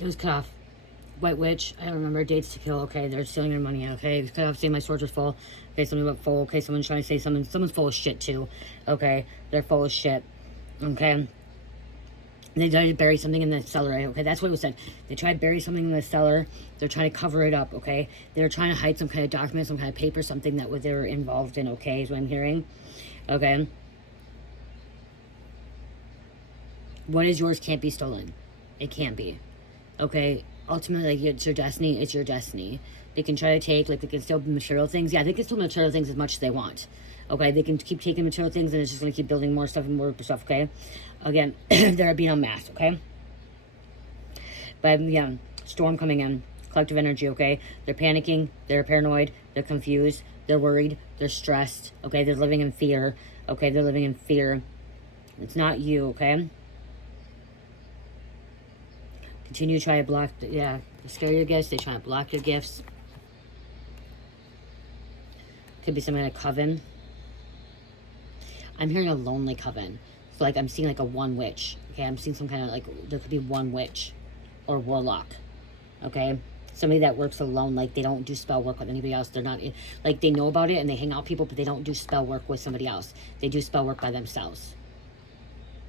It was cut off. White witch, I don't remember. Dates to kill. Okay, they're stealing your money. Okay, it was cut off. Saying my storage was full. Okay, something about full. Okay, someone's trying to say something. Someone's full of shit too. Okay, they're full of shit. Okay. They tried to bury something in the cellar, right? Okay, that's what it was said. They tried to bury something in the cellar. They're trying to cover it up, okay? They're trying to hide some kind of document, some kind of paper, something that they were involved in, okay, is what I'm hearing. Okay. What is yours can't be stolen. It can't be. Okay? Ultimately, like, it's your destiny. It's your destiny. They can try to take, like, they can steal material things. Yeah, they can steal material things as much as they want. Okay, they can keep taking material things and it's just going to keep building more stuff and more stuff, okay? Again, they're being unmasked, okay? But, yeah, storm coming in. Collective energy, okay? They're panicking. They're paranoid. They're confused. They're worried. They're stressed, okay? They're living in fear, okay? They're living in fear. It's not you, okay? Continue to try to block, scare your gifts. They try to block your gifts. Could be something like coven. I'm hearing a lonely coven. So, like, I'm seeing, like, a one witch. Okay, I'm seeing some kind of, like, there could be one witch or warlock. Okay? Somebody that works alone. Like, they don't do spell work with anybody else. They're not, like, they know about it and they hang out with people, but they don't do spell work with somebody else. They do spell work by themselves.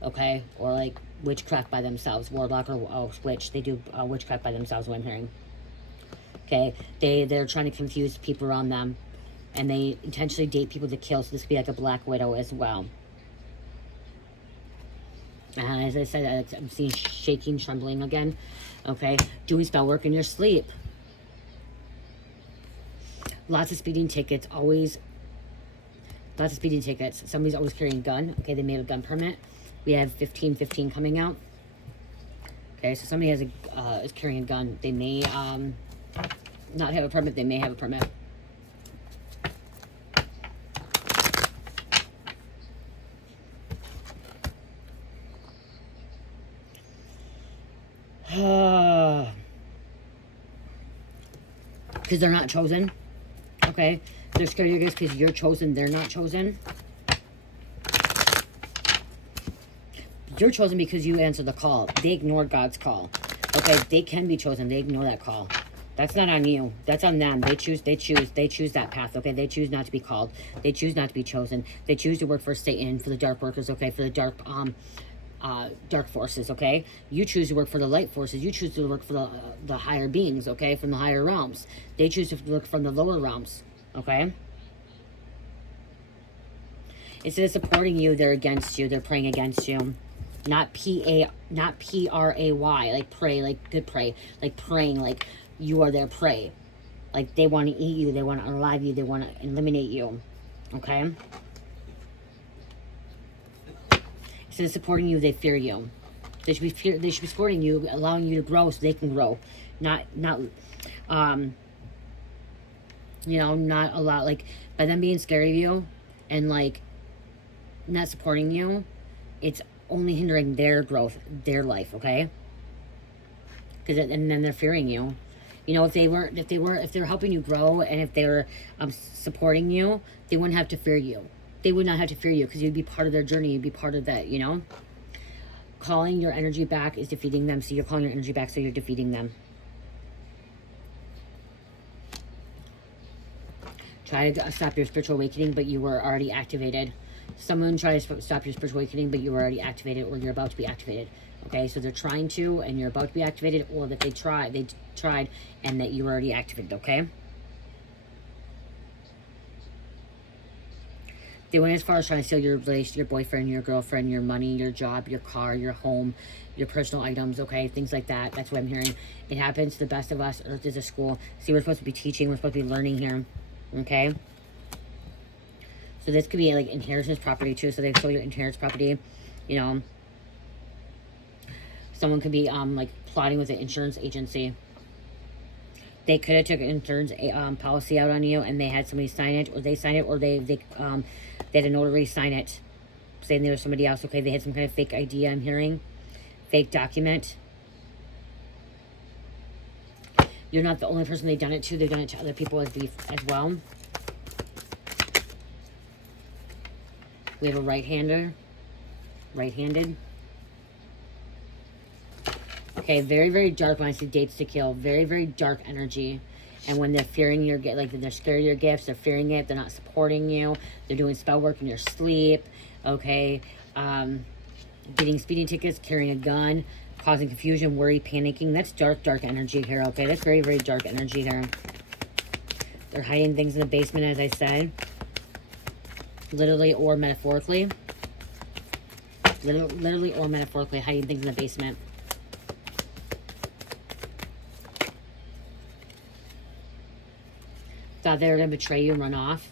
Okay? Or, like, witchcraft by themselves. Warlock or witch. They do witchcraft by themselves, what I'm hearing. Okay? They're trying to confuse people around them. And they intentionally date people to kill. So this could be like a black widow as well. As I said, I'm seeing shaking, trembling again. Okay. Doing spell work in your sleep. Lots of speeding tickets. Always. Lots of speeding tickets. Somebody's always carrying a gun. Okay. They made a gun permit. We have 1515 coming out. Okay. So somebody has is carrying a gun. They may not have a permit. They may have a permit. Because they're not chosen. Okay? They're scared of you guys because you're chosen. They're not chosen. You're chosen because you answered the call. They ignored God's call. Okay? They can be chosen. They ignore that call. That's not on you. That's on them. They choose that path. Okay? They choose not to be called. They choose not to be chosen. They choose to work for Satan, for the dark workers, okay? For the dark forces, okay? You choose to work for the light forces. You choose to work for the higher beings, okay? From the higher realms. They choose to work from the lower realms, okay? Instead of supporting you, they're against you. They're praying against you. Not P-R-A-Y, like pray, like good pray. Like praying, like you are their prey. Like they want to eat you. They want to unalive you. They want to eliminate you, okay? Instead of supporting you, they fear you. They should be supporting you, allowing you to grow so they can grow. Not allow, like, by them being scared of you and, like, not supporting you, it's only hindering their growth, their life, okay? And then they're fearing you. You know, if they're helping you grow and if they're supporting you, they wouldn't have to fear you. They would not have to fear you because you'd be part of their journey. You'd be part of that, you know? Calling your energy back is defeating them. So you're calling your energy back, so you're defeating them. Try to stop your spiritual awakening, but you were already activated. Someone tried to stop your spiritual awakening, but you were already activated or you're about to be activated. Okay, so they're trying to and you're about to be activated, or that they tried and that you were already activated, okay? They went as far as trying to steal your relationship, your boyfriend, your girlfriend, your money, your job, your car, your home, your personal items, okay? Things like that. That's what I'm hearing. It happens to the best of us. Earth is a school. See, we're supposed to be teaching. We're supposed to be learning here, okay? So this could be like inheritance property too. So they stole your inheritance property, you know. Someone could be like plotting with an insurance agency. They could have took an insurance policy out on you and they had somebody sign it, or they sign it, or they had a notary sign it saying there was somebody else. Okay, they had some kind of fake ID, I'm hearing. Fake document. You're not the only person they've done it to. They've done it to other people as well. We have a right-handed. Okay, Okay, very, very dark when I see dates to kill. Very, very dark energy. And when they're fearing your gift, like they're scared of your gifts, they're fearing it, they're not supporting you, they're doing spell work in your sleep, okay? Getting speeding tickets, carrying a gun, causing confusion, worry, panicking. That's dark, dark energy here, okay? That's very, very dark energy there. They're hiding things in the basement, as I said. Literally or metaphorically. Literally or metaphorically hiding things in the basement. Thought they were going to betray you and run off.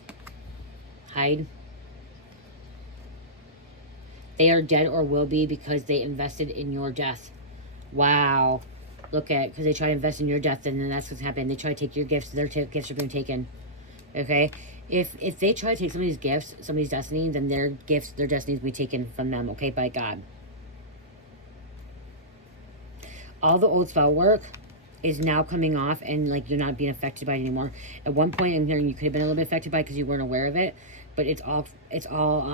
Hide. They are dead or will be because they invested in your death. Wow. Look at, because they try to invest in your death, and then that's what's happening. They try to take your gifts. Their gifts are being taken. Okay? If they try to take somebody's gifts, somebody's destiny, then their gifts, their destinies will be taken from them, okay, by God. All the old spell work is now coming off, and like you're not being affected by it anymore. At one point, I'm hearing you could have been a little bit affected by it because you weren't aware of it, but it's all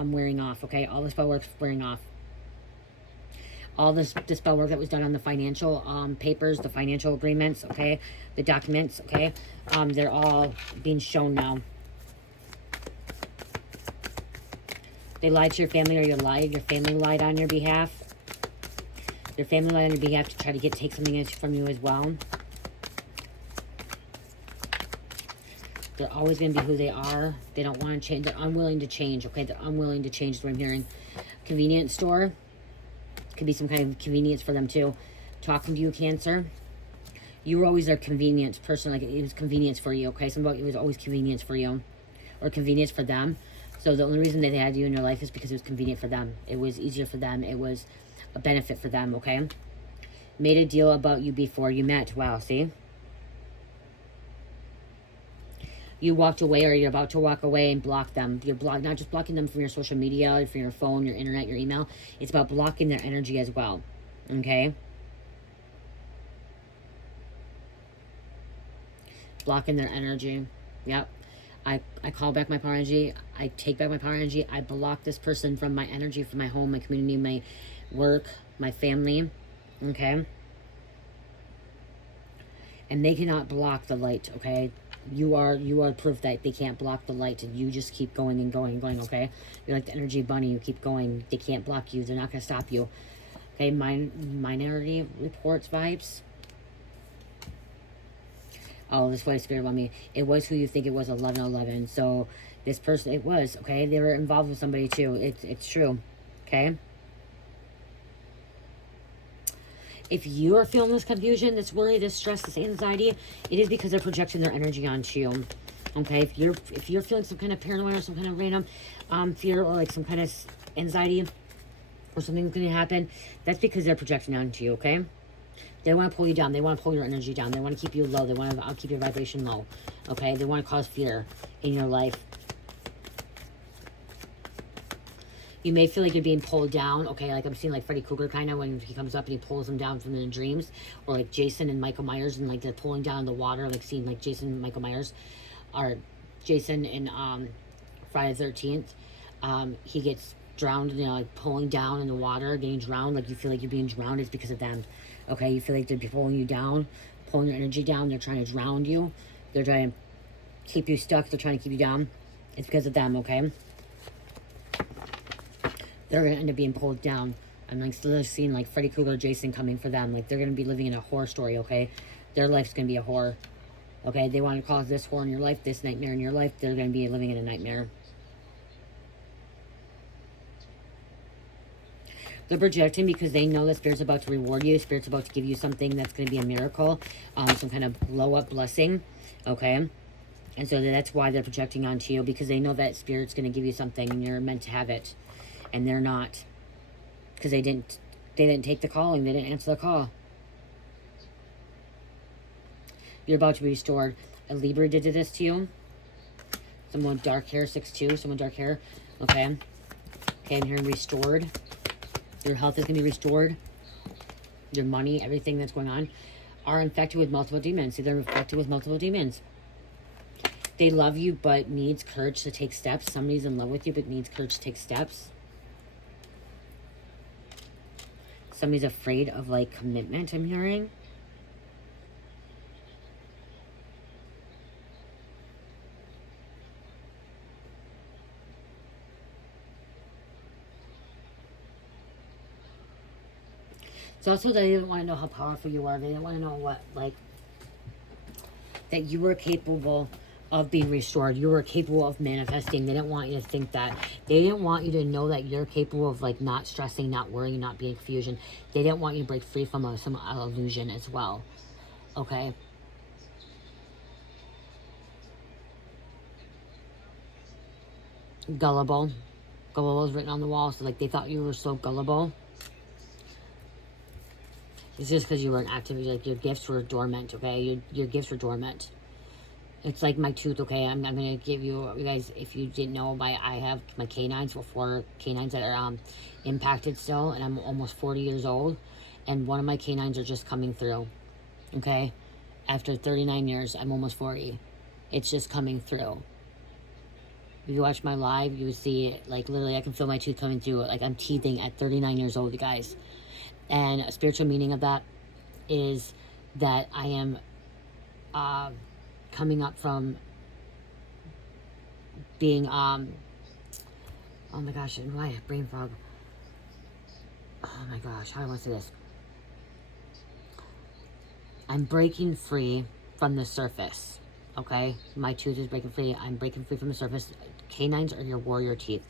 wearing off. Okay, all the spell work's wearing off. All the spell work that was done on the financial papers, the financial agreements, okay, the documents, okay, they're all being shown now. They lied to your family, or your family lied on your behalf. Your family lied on your behalf to try to take something from you as well. They're always going to be who they are. They don't want to change. They're unwilling to change, okay? They're unwilling to change is what I'm hearing. Convenience store. Could be some kind of convenience for them too. Talking to you, Cancer. You were always their convenience person. Like, it was convenience for you, okay? Something about it was always convenience for you. Or convenience for them. So the only reason they had you in your life is because it was convenient for them. It was easier for them. It was a benefit for them, okay? Made a deal about you before you met. Wow, see? You walked away, or you're about to walk away, and block them. You're not just blocking them from your social media, from your phone, your internet, your email. It's about blocking their energy as well, okay? Blocking their energy. Yep. I call back my power energy. I take back my power energy. I block this person from my energy, from my home, my community, my work, my family. Okay? And they cannot block the light, okay? You are proof that they can't block the light, and you just keep going and going and going, okay? You're like the energy bunny. You keep going. They can't block you. They're not going to stop you. Okay? Minority reports vibes. Oh, this way spirit on me. It was who you think it was, 1111. So this person, it was, okay? They were involved with somebody too. It's true, okay? If you are feeling this confusion, this worry, this stress, this anxiety, it is because they're projecting their energy onto you, okay? If you're feeling some kind of paranoia or some kind of random fear, or like some kind of anxiety, or something's going to happen, that's because they're projecting onto you, okay? They want to pull you down. They want to pull your energy down. They want to keep you low. They want to keep your vibration low. Okay? They want to cause fear in your life. You may feel like you're being pulled down. Okay? Like I'm seeing like Freddy Krueger kind of when he comes up and he pulls them down from the dreams. Or like Jason and Michael Myers, and like they're pulling down in the water. Like seeing like Jason and Michael Myers. Or Jason in Friday the 13th. He gets drowned, you know, like pulling down in the water, getting drowned. Like you feel like you're being drowned. It's because of them. Okay, you feel like they're pulling you down, pulling your energy down. They're trying to drown you. They're trying to keep you stuck. They're trying to keep you down. It's because of them, okay? They're going to end up being pulled down. I'm like still seeing like Freddy Krueger, Jason coming for them. Like they're going to be living in a horror story, okay? Their life's going to be a horror. Okay, they want to cause this horror in your life, this nightmare in your life. They're going to be living in a nightmare. They're projecting because they know that Spirit's about to reward you. Spirit's about to give you something that's going to be a miracle. Some kind of blow-up blessing. Okay? And so that's why they're projecting onto you. Because they know that Spirit's going to give you something and you're meant to have it. And they're not. Because they didn't take the calling. They didn't answer the call. You're about to be restored. A Libra did this to you. Someone with dark hair, 6'2". Someone dark hair. Okay? Okay, I'm hearing restored. Your health is going to be restored. Your money, everything that's going on, are infected with multiple demons. See, they're infected with multiple demons. They love you, but needs courage to take steps. Somebody's in love with you, but needs courage to take steps. somebody's afraid of, like, commitment, I'm hearing. It's also that they didn't want to know how powerful you are. They didn't want to know what, like, that you were capable of being restored. You were capable of manifesting. They didn't want you to think that. They didn't want you to know that you're capable of, like, not stressing, not worrying, not being confusion. They didn't want you to break free from some illusion as well. Okay? Gullible. Gullible is written on the wall. So, like, they thought you were so gullible. It's just because you were an activity, like, your gifts were dormant, okay? Your gifts were dormant. It's like my tooth, okay? I'm going to give you guys, if you didn't know, I have my canines, 4 canines that are impacted still, and I'm almost 40 years old, and one of my canines are just coming through, okay? After 39 years, I'm almost 40. It's just coming through. If you watch my live, you would see it, like, literally, I can feel my tooth coming through. Like, I'm teething at 39 years old, you guys. And a spiritual meaning of that is that I am coming up from being, oh my gosh, why brain fog? Oh my gosh, how do I want to say this? I'm breaking free from the surface, okay? My tooth is breaking free. I'm breaking free from the surface. Canines are your warrior teeth.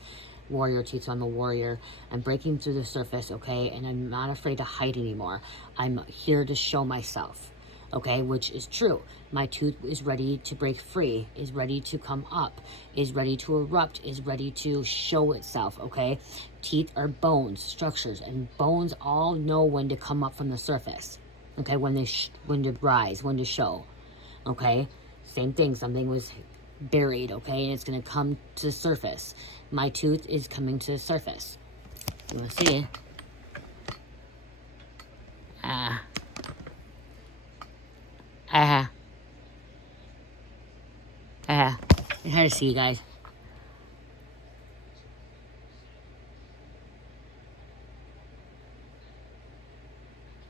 Warrior teeth, so I'm a warrior. I'm breaking through the surface, okay? And I'm not afraid to hide anymore. I'm here to show myself, okay? Which is true. My tooth is ready to break free, is ready to come up, is ready to erupt, is ready to show itself, okay? Teeth are bones, structures, and bones all know when to come up from the surface, okay? When to rise, when to show, okay? Same thing, something was buried, okay? And it's going to come to the surface. My tooth is coming to the surface. You want to see it? It's hard to see, you guys.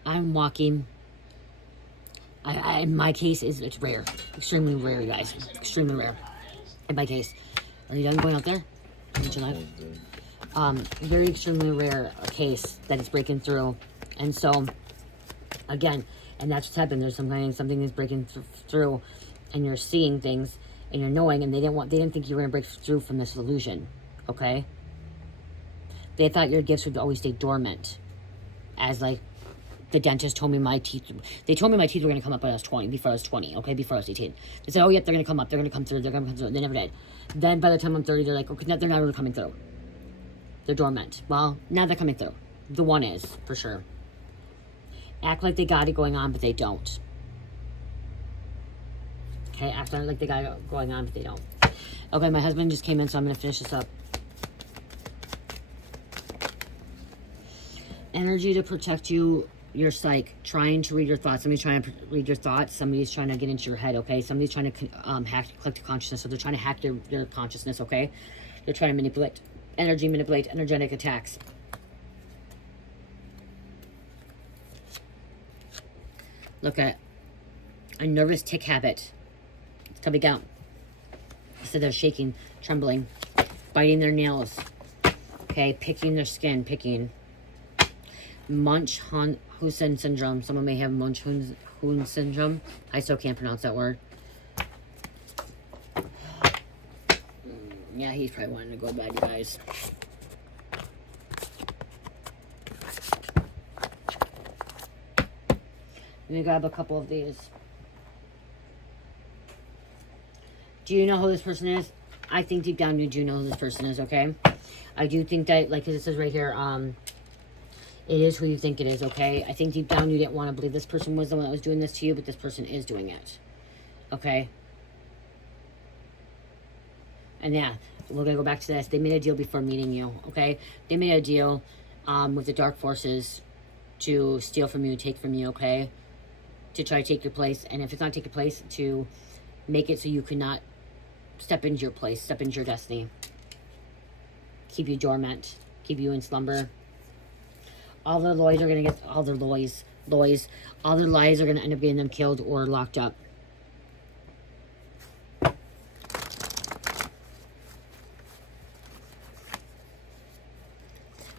I'm walking. In my case, it's rare. Extremely rare, you guys. Extremely rare. In my case. Are you done going out there? Very extremely rare case that it's breaking through. And so, again, and that's what's happened. There's something is breaking through, and you're seeing things, and you're knowing, and they didn't think you were going to break through from this illusion, okay? They thought your gifts would always stay dormant. As, like, the dentist told me my teeth, they told me my teeth were going to come up when I was 20, before I was 20, okay, before I was 18. They said, oh, yep, they're going to come up, they're going to come through, they're going to come through. They never did. Then by the time I'm 30, they're like, okay, no, they're not really coming through. They're dormant. Well, now they're coming through. The one is, for sure. Act like they got it going on, but they don't. Okay, act like they got it going on, but they don't. Okay, my husband just came in, so I'm going to finish this up. Energy to protect you, your psyche, trying to read your thoughts. Somebody's trying to read your thoughts. Somebody's trying to get into your head, okay? Somebody's trying to collect consciousness. So they're trying to hack your consciousness, okay? They're trying to manipulate energetic attacks. Look at a nervous tick habit. It's coming out. So they're shaking, trembling, biting their nails, okay? Picking their skin, Munchausen syndrome. Someone may have Munchausen syndrome. I still can't pronounce that word. Yeah, he's probably wanting to go bad, you guys. Let me grab a couple of these. Do you know who this person is? I think deep down you do know who this person is, okay? I do think that, like, because it says right here, it is who you think it is, okay? I think deep down you didn't want to believe this person was the one that was doing this to you, but this person is doing it, okay? And yeah, we're going to go back to this. They made a deal before meeting you, okay? They made a deal with the dark forces to steal from you, take from you, okay? To try to take your place. And if it's not take your place, to make it so you could not step into your place, step into your destiny. Keep you dormant, keep you in slumber. All their lawyers are going to get, all their lies are going to end up getting them killed or locked up.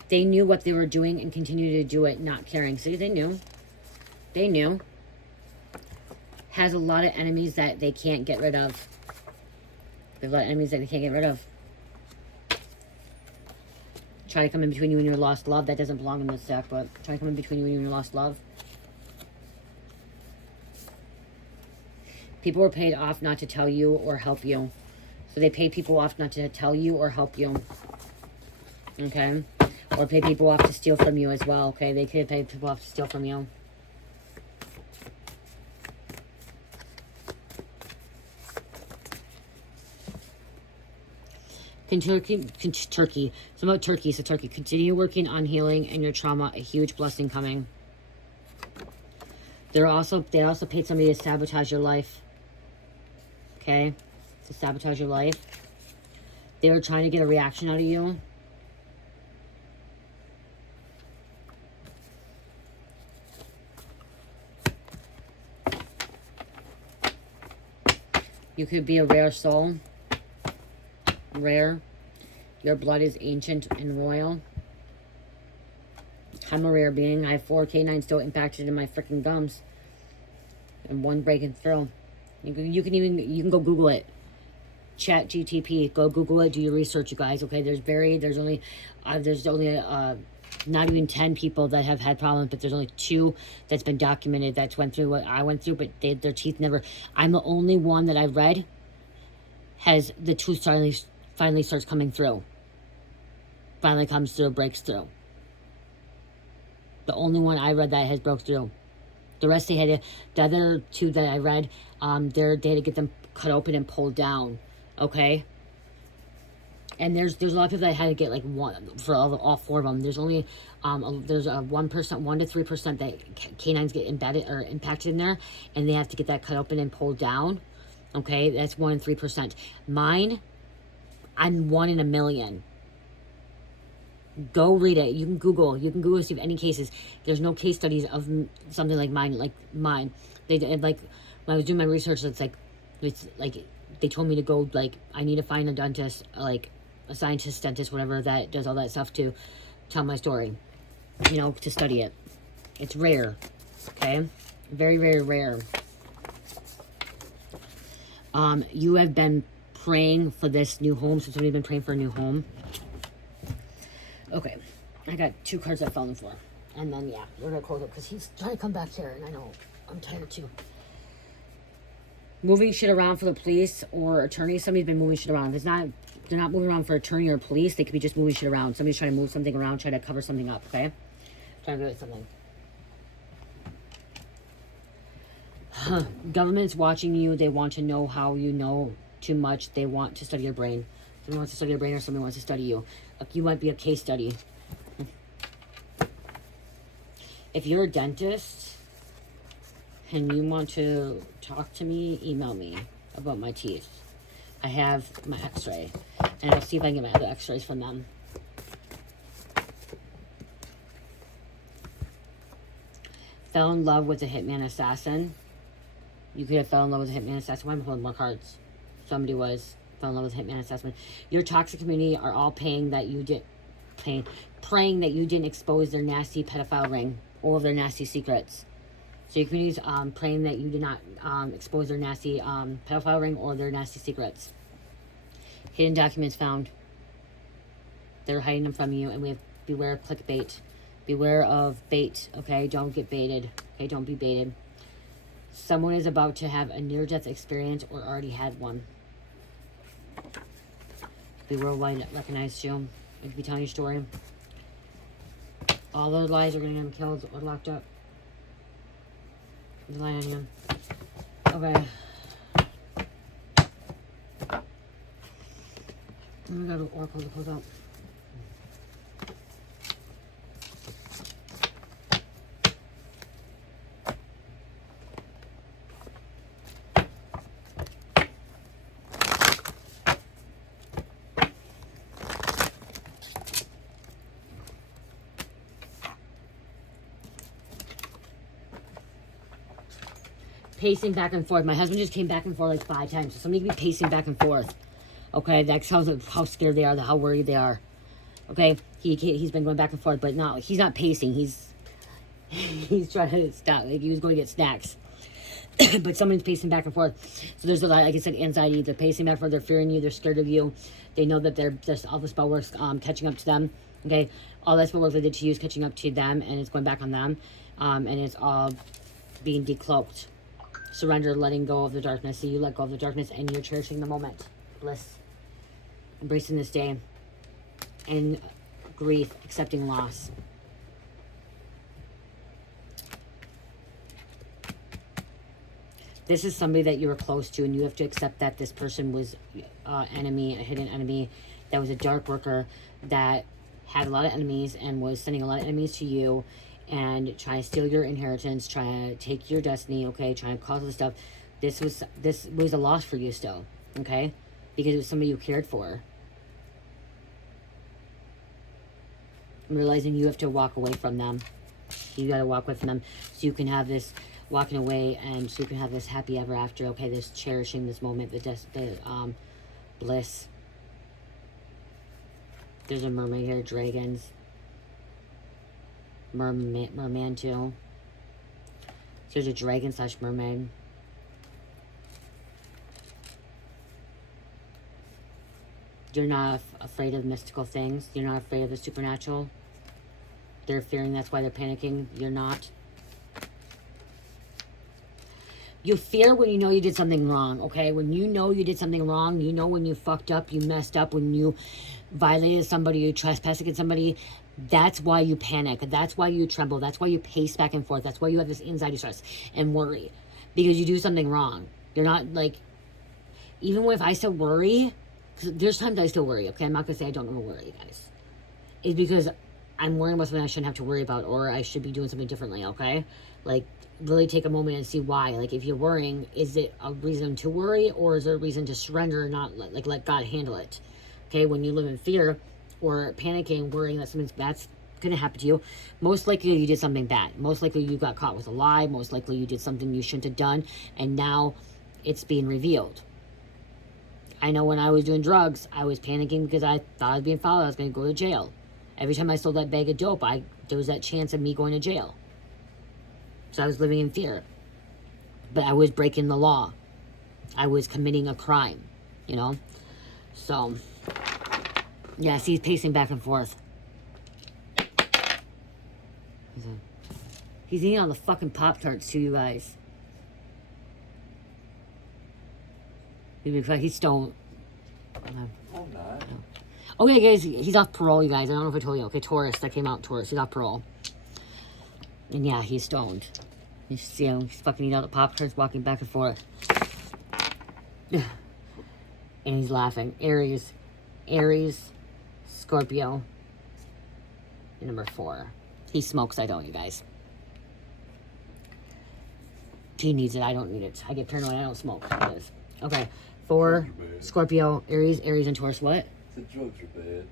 They knew what they were doing and continued to do it, not caring. See, they knew. They knew. Has a lot of enemies that they can't get rid of. They have a lot of enemies that they can't get rid of. Try to come in between you and your lost love. That doesn't belong in this deck, but try to come in between you and your lost love. People were paid off not to tell you or help you. So they paid people off not to tell you or help you. Okay? Or pay people off to steal from you as well, okay? They could pay people off to steal from you. Turkey. So about Turkey. So Turkey. Continue working on healing and your trauma. A huge blessing coming. They also paid somebody to sabotage your life. Okay? To sabotage your life. They were trying to get a reaction out of you. You could be a rare soul. Rare. Your blood is ancient and royal. I'm a rare being. I have 4 canines still impacted in my freaking gums. And 1 breaking through. You can go Google it. Chat GTP. Go Google it. Do your research, you guys. Okay, there's only not even 10 people that have had problems, but there's only 2 that's been documented that's went through what I went through, but their teeth never. I'm the only one that I've read has the tooth finally starts coming through. Finally comes through, breaks through. The only one I read that has broke through. The rest the other 2 that I read, they had to get them cut open and pulled down. Okay. And there's a lot of people that had to get like 1 for all 4 of them. There's only there's a 1% 1 to 3% that canines get embedded or impacted in there, and they have to get that cut open and pulled down. Okay, that's 1 in 3%. Mine, I'm 1 in a million. Go read it. You can Google see if any cases. There's no case studies of something like mine. They like when I was doing my research. It's like they told me to go I need to find a dentist, a scientist, dentist, whatever that does all that stuff to tell my story. To study it. It's rare. Okay, very very rare. You have been praying for this new home. So somebody's been praying for a new home. Okay, I got 2 cards that fell on the floor. And then, yeah, we're going to close up because he's trying to come back here. And I know, I'm tired too. Moving shit around for the police or attorney. Somebody's been moving shit around. They're not moving around for attorney or police. They could be just moving shit around. Somebody's trying to move something around, trying to cover something up, okay? Trying to do something. Government's watching you. They want to know how you know too much. They want to study your brain. Somebody wants to study your brain or somebody wants to study you. You might be a case study. If you're a dentist and you want to talk to me, email me about my teeth. I have my x-ray. And I'll see if I can get my other x-rays from them. Fell in love with a hitman assassin. You could have fell in love with a hitman assassin. Why am I pulling more cards? Somebody fell in love with a hitman assassin. Your toxic community are all praying that you didn't expose their nasty pedophile ring, all of their nasty secrets. So your community's praying that you did not expose their nasty pedophile ring or their nasty secrets. Hidden documents found. They're hiding them from you, and we have beware of clickbait. Beware of bait, okay? Don't get baited, okay? Don't be baited. Someone is about to have a near-death experience or already had one. Be worldwide recognized you. I could be telling your story. All those lies are going to get them killed or locked up. They're lying on you. Okay. Oh my god, Oracle to close out. pacing back and forth. My husband just came back and forth like 5 times. So somebody could be pacing back and forth. Okay, that's how scared they are, how worried they are. Okay, he's been going back and forth, but no, he's not pacing. He's trying to stop. Like he was going to get snacks. But someone's pacing back and forth. So there's a lot, like I said, anxiety. They're pacing back and forth. They're fearing you. They're scared of you. They know that there's all the spell works catching up to them. Okay, all that spell work they did to you is catching up to them, and it's going back on them. And it's all being decloaked. Surrender, letting go of the darkness. So you let go of the darkness, and you're cherishing the moment. Bliss. Embracing this day. And grief, accepting loss. This is somebody that you were close to, and you have to accept that this person was enemy, a hidden enemy, that was a dark worker that had a lot of enemies and was sending a lot of enemies to you and trying to steal your inheritance, trying to take your destiny, okay, trying to cause all this stuff. This was a loss for you still, okay, because it was somebody you cared for. I'm realizing you have to walk away from them. You got to walk away from them so you can have this walking away, and so you can have this happy ever after, okay, this cherishing this moment, the bliss. There's a mermaid here, dragons, merman too. So there's a dragon / mermaid. You're not afraid of mystical things. You're not afraid of the supernatural. They're fearing, that's why they're panicking. You're not. You fear when you know you did something wrong, okay? When you know you did something wrong, you know when you fucked up, you messed up, when you violated somebody, you trespassed against somebody, that's why you panic. That's why you tremble. That's why you pace back and forth. That's why you have this anxiety, stress, and worry. Because you do something wrong. You're not like, even if I still worry, because there's times I still worry, okay? I'm not going to say I don't ever worry, guys. It's because I'm worrying about something I shouldn't have to worry about, or I should be doing something differently, okay? Like, really take a moment and see why. Like, if you're worrying, is it a reason to worry, or is there a reason to surrender and not let God handle it? Okay, when you live in fear or panicking, worrying that something bad's going to happen to you, most likely you did something bad. Most likely you got caught with a lie. Most likely you did something you shouldn't have done, and now it's being revealed. I know when I was doing drugs, I was panicking because I thought I was being followed. I was going to go to jail. Every time I sold that bag of dope, there was that chance of me going to jail. So I was living in fear. But I was breaking the law. I was committing a crime, you know? So, yeah, see, he's pacing back and forth. He's eating all the fucking Pop-Tarts too, you guys. He's stoned. I'm not. Okay, guys, he's off parole, you guys. I don't know if I told you. Okay, Taurus, that came out, Taurus. He's off parole. And yeah, he's stoned. You see him, he's fucking eating all the Pop-Tarts, walking back and forth. And he's laughing. Aries, Scorpio. And number 4. He smokes, I don't, you guys. He needs it, I don't need it. I get paranoid, I don't smoke. Okay, 4, Scorpio, Aries, and Taurus. What? The drugs are bad.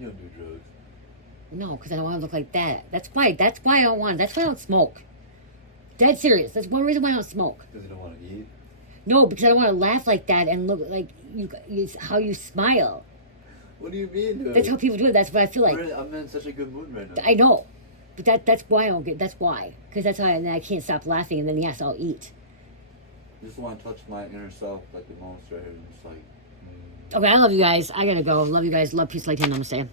You don't do drugs. No, because I don't want to look like that. That's why I don't want. That's why I don't smoke. Dead serious. That's one reason why I don't smoke. Because you don't want to eat? No, because I don't want to laugh like that and look like how you smile. What do you mean, dude? That's how people do it. That's what I feel like. I'm in such a good mood right now. I know. But that's why I don't get. That's why. Because that's how and then I can't stop laughing, and then yes, I'll eat. I just want to touch my inner self like the most right here. And just like... Okay, I love you guys. I gotta go. Love you guys. Love, peace, light, and namaste.